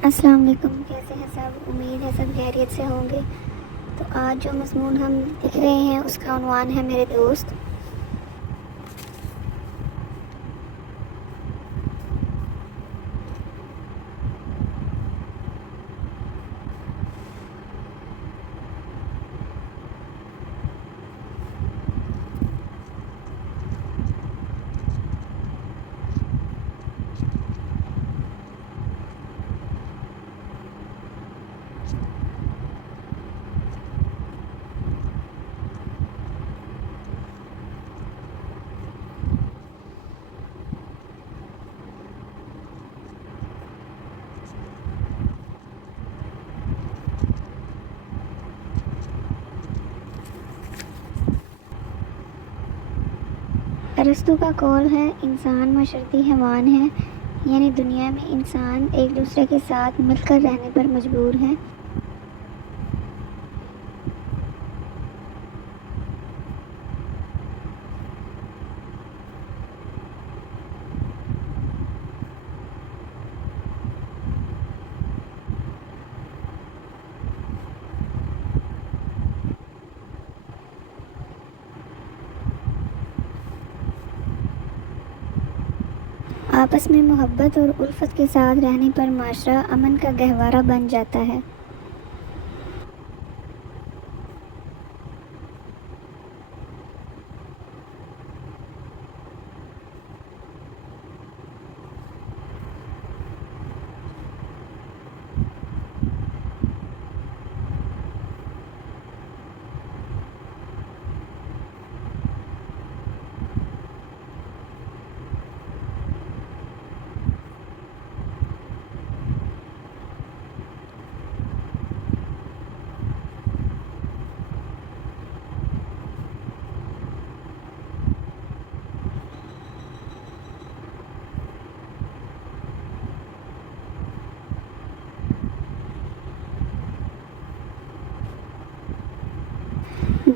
अस्सलाम वालेकुम। कैसे हैं सब? उम्मीद है सब खैरियत से होंगे। तो आज जो मज़मून हम लिख रहे हैं उसका उन्वान है मेरे दोस्त। अरस्तू का कौल है, इंसान माशरती हैवान है, यानी दुनिया में इंसान एक दूसरे के साथ मिलकर रहने पर मजबूर है। आपस में मोहब्बत और उल्फत के साथ रहने पर माशरा अमन का गहवारा बन जाता है।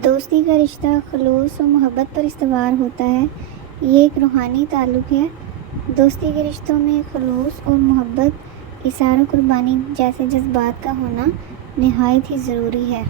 दोस्ती का रिश्ता खलूस और मोहब्बत पर इस्तवार होता है। ये एक रूहानी ताल्लुक़ है। दोस्ती के रिश्तों में खलूस और मोहब्बत, इसार और कुर्बानी जैसे जज्बात का होना नहायत ही ज़रूरी है।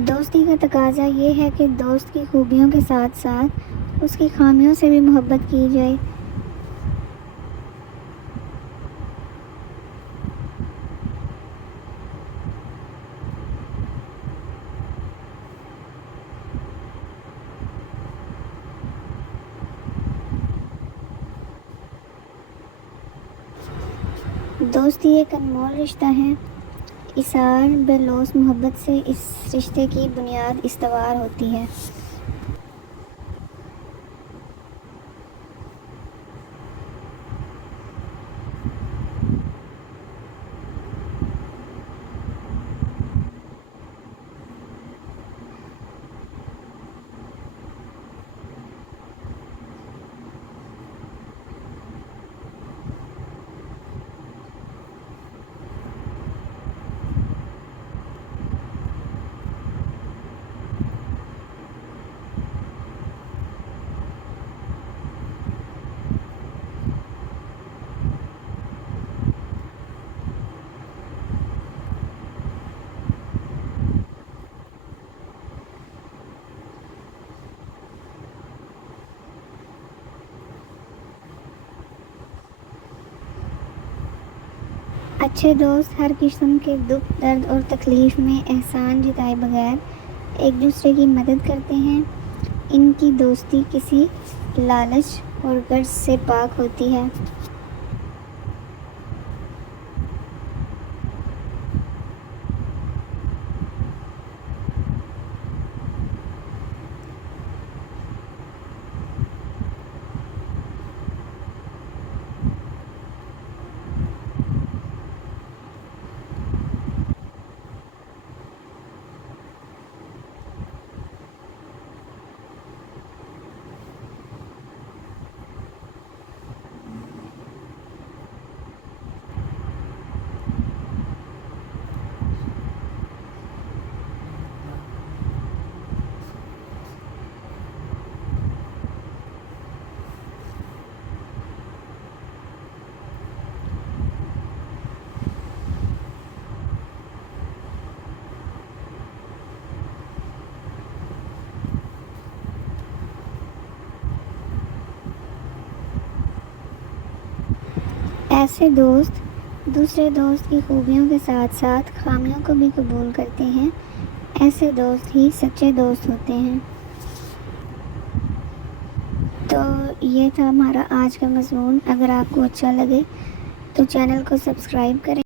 दोस्ती का तकाजा ये है कि दोस्त की खूबियों के साथ साथ उसकी खामियों से भी मोहब्बत की जाए। दोस्ती एक अनमोल रिश्ता है। इसार बेलौस मोहब्बत से इस रिश्ते की बुनियाद इस्तवार होती है। अच्छे दोस्त हर किस्म के दुख, दर्द और तकलीफ़ में एहसान जताए बगैर एक दूसरे की मदद करते हैं। इनकी दोस्ती किसी लालच और गर्ज से पाक होती है। ऐसे दोस्त दूसरे दोस्त की खूबियों के साथ साथ खामियों को भी कबूल करते हैं। ऐसे दोस्त ही सच्चे दोस्त होते हैं। तो ये था हमारा आज का मज़मून। अगर आपको अच्छा लगे तो चैनल को सब्सक्राइब करें।